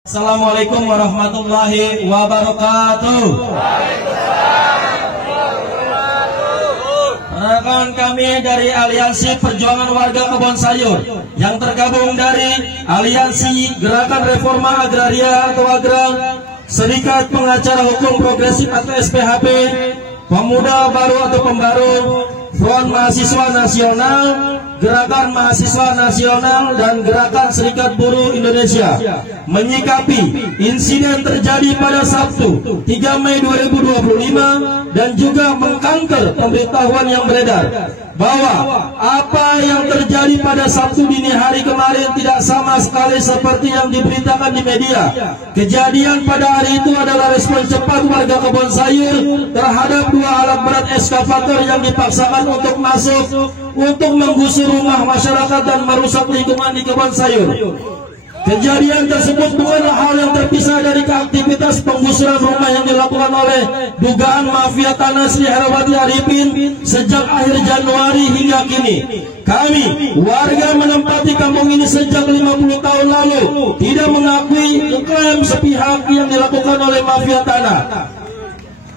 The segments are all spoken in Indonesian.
Assalamualaikum warahmatullahi wabarakatuh. Rekan kami dari Aliansi Perjuangan Warga Kebon Sayur yang tergabung dari Aliansi Gerakan Reforma Agraria atau AGRA, Serikat Pengacara Hukum Progresif atau SPHP, Pemuda Baru atau Pembaru, Front Mahasiswa Nasional, Gerakan Mahasiswa Nasional, dan Gerakan Serikat Buruh Indonesia menyikapi insiden terjadi pada Sabtu 3 Mei 2025 dan juga mengkanter pemberitahuan yang beredar bahwa apa yang terjadi pada Sabtu dini hari kemarin tidak sama sekali seperti yang diberitakan di media. Kejadian pada hari itu adalah respon cepat warga Kebon Sayur terhadap dua alat berat eskavator yang dipaksakan untuk masuk untuk menggusur rumah masyarakat dan merusak lingkungan di Kebon Sayur. Kejadian tersebut bukanlah hal yang terpisah dari aktivitas penggusuran rumah yang dilakukan oleh dugaan mafia tanah Sri Herawati Arifin sejak akhir Januari hingga kini. Kami, warga menempati kampung ini sejak 50 tahun lalu, tidak mengakui klaim sepihak yang dilakukan oleh mafia tanah.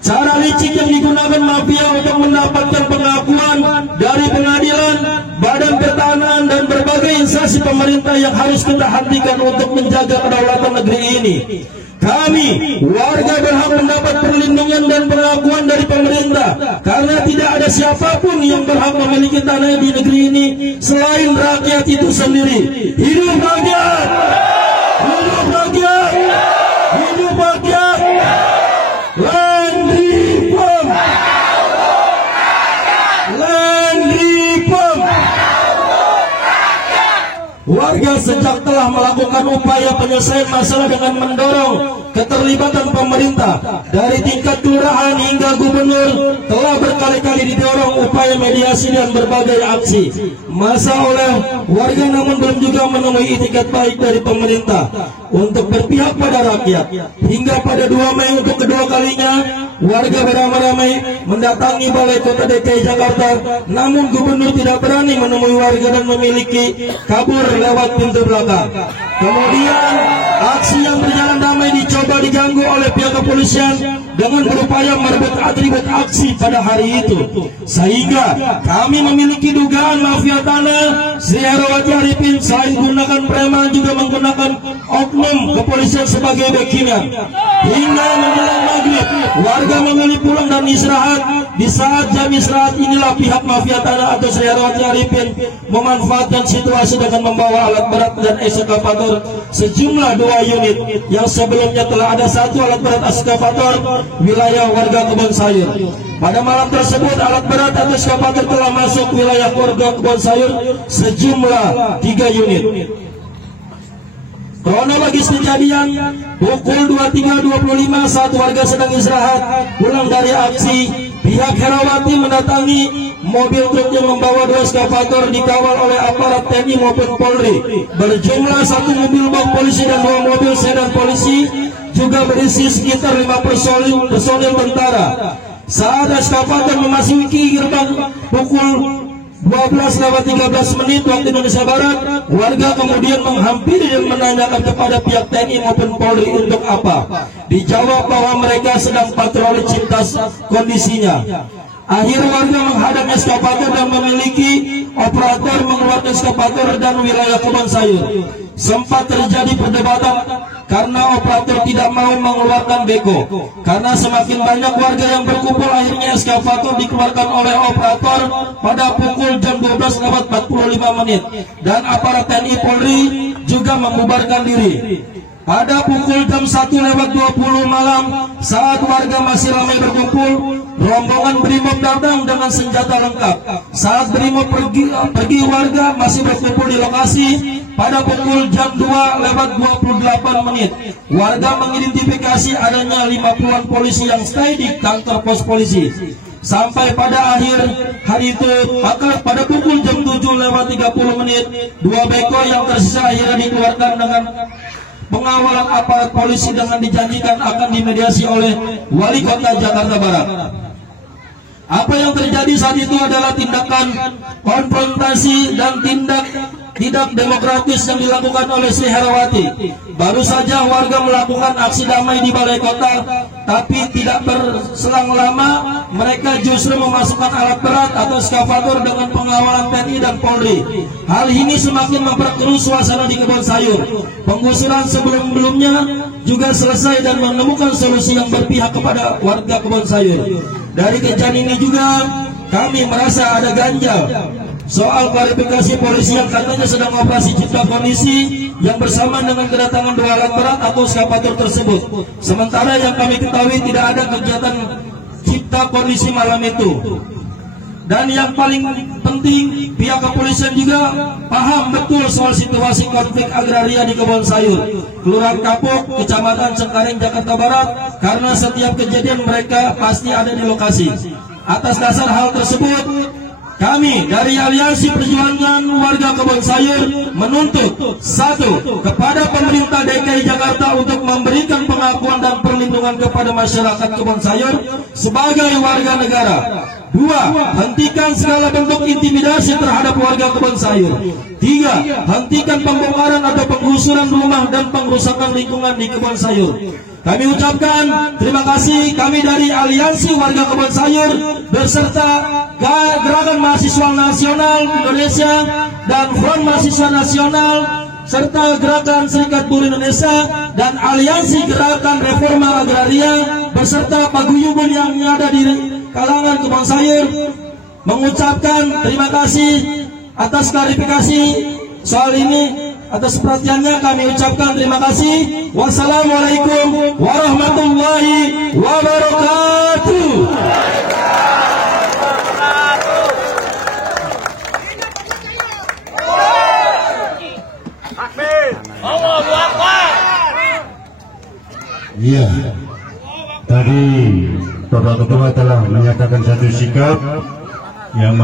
Cara licik yang digunakan mafia untuk mendapatkan pengakuan dari pengadilan, badan pertanahan, dan berbagai instansi pemerintah yang harus kita hentikan untuk menjaga kedaulatan negeri ini. Kami, warga, berhak mendapat perlindungan dan pengakuan dari pemerintah karena tidak ada siapapun yang berhak memiliki tanah di negeri ini selain rakyat itu sendiri. Hidup rakyat! Hidup rakyat! Hidup rakyat! Land reform! Land reform! Warga sejak telah melakukan upaya penyelesaian masalah dengan mendorong keterlibatan pemerintah dari tingkat kelurahan hingga gubernur, telah berkali-kali didorong upaya mediasi dan berbagai aksi massa oleh warga, namun belum juga menemui itikat baik dari pemerintah untuk berpihak pada rakyat. Hingga pada 2 Mei untuk kedua kalinya warga beramai-ramai mendatangi Balai Kota DKI Jakarta, namun gubernur tidak berani menemui warga dan memiliki kabur lewat pintu belakang. Kemudian aksi yang berjalan damai dicoba diganggu oleh pihak kepolisian dengan berupaya merebut atribut aksi pada hari itu, sehingga kami memiliki dugaan mafia tanah Sri Herawati Arifin selain menggunakan preman juga menggunakan oknum kepolisian sebagai backingan. Hingga menjelang maghrib warga memilih pulang dan istirahat. Di saat jam istirahat inilah pihak mafia tanah atau Sri Herawati Arifin memanfaatkan situasi dengan membawa alat berat dan eskavator sejumlah 2 unit yang sebelumnya telah ada 1 alat berat eskavator wilayah warga Kebon Sayur. Pada malam tersebut alat berat atau eskavator telah masuk wilayah warga Kebon Sayur sejumlah 3 unit. Kronologis kejadian pukul 23.25 saat warga sedang istirahat pulang dari aksi, pihak Herawati mendatangi mobil truk yang membawa 2 eskavator dikawal oleh aparat TNI maupun Polri berjumlah 1 mobil bak polisi dan 2 mobil sedan polisi, juga berisi sekitar 5 personil tentara. Saat eskavator memasuki gerbang pukul 12:13 waktu Indonesia Barat, warga kemudian menghampiri dan menanyakan kepada pihak TNI maupun Polri untuk apa. Dijawab bahwa mereka sedang patroli cintas kondisinya. Akhir warga menghadap eskavator dan memiliki operator mengeluarkan eskavator dan wilayah Kebon Sayur. Sempat terjadi perdebatan karena operator tidak mau mengeluarkan beko. Karena semakin banyak warga yang berkumpul, akhirnya eskavator dikeluarkan oleh operator pada pukul jam 12:45 dan aparat TNI Polri juga membubarkan diri. Pada pukul jam 1:20 malam saat warga masih ramai berkumpul, rombongan Brimob datang dengan senjata lengkap. Saat Brimob pergi warga masih berkumpul di lokasi. Pada pukul jam 2:28 warga mengidentifikasi adanya 50-an polisi yang stay di kantor pos polisi. Sampai pada akhir hari itu, maka pada pukul jam 7:30 2 beko yang tersisa akhirnya dikeluarkan dengan pengawalan aparat polisi dengan dijanjikan akan dimediasi oleh Wali Kota Jakarta Barat. Apa yang terjadi saat itu adalah tindakan konfrontasi dan tindak tidak demokratis yang dilakukan oleh Sri Herawati. Baru saja warga melakukan aksi damai di balai kota, tapi tidak berselang lama mereka justru memasukkan alat berat atau eskavator dengan pengawalan TNI dan Polri. Hal ini semakin memperkeruh suasana di Kebon Sayur. Penggusuran sebelum-belumnya juga selesai dan menemukan solusi yang berpihak kepada warga Kebon Sayur. Dari kejadian ini juga kami merasa ada ganjal soal klarifikasi polisi yang katanya sedang operasi cipta kondisi yang bersamaan dengan kedatangan 2 alat berat atau eskavator tersebut. Sementara yang kami ketahui tidak ada kegiatan cipta kondisi malam itu. Dan yang paling penting, pihak kepolisian juga paham betul soal situasi konflik agraria di Kebon Sayur, Kelurahan Kapuk, Kecamatan Cengkareng, Jakarta Barat, karena setiap kejadian mereka pasti ada di lokasi. Atas dasar hal tersebut, kami dari Aliansi Perjuangan Warga Kebon Sayur menuntut 1. Kepada pemerintah DKI Jakarta untuk memberikan pengakuan dan perlindungan kepada masyarakat Kebon Sayur sebagai warga negara. 2. Hentikan segala bentuk intimidasi terhadap warga Kebon Sayur. 3. Hentikan pembongkaran atau penggusuran rumah dan pengrusakan lingkungan di Kebon Sayur. Kami ucapkan terima kasih. Kami dari Aliansi Warga Kebon Sayur beserta Gerakan Mahasiswa Nasional Indonesia dan Front Mahasiswa Nasional serta Gerakan Serikat Buruh Indonesia dan Aliansi Gerakan Reforma Agraria beserta paguyuban yang ada di kalangan Kebon Sayur mengucapkan terima kasih atas klarifikasi soal ini. Atas perhatiannya kami ucapkan terima kasih. Wassalamualaikum warahmatullahi wabarakatuh. Iya, tadi Bapak Ketua telah menyatakan satu sikap yang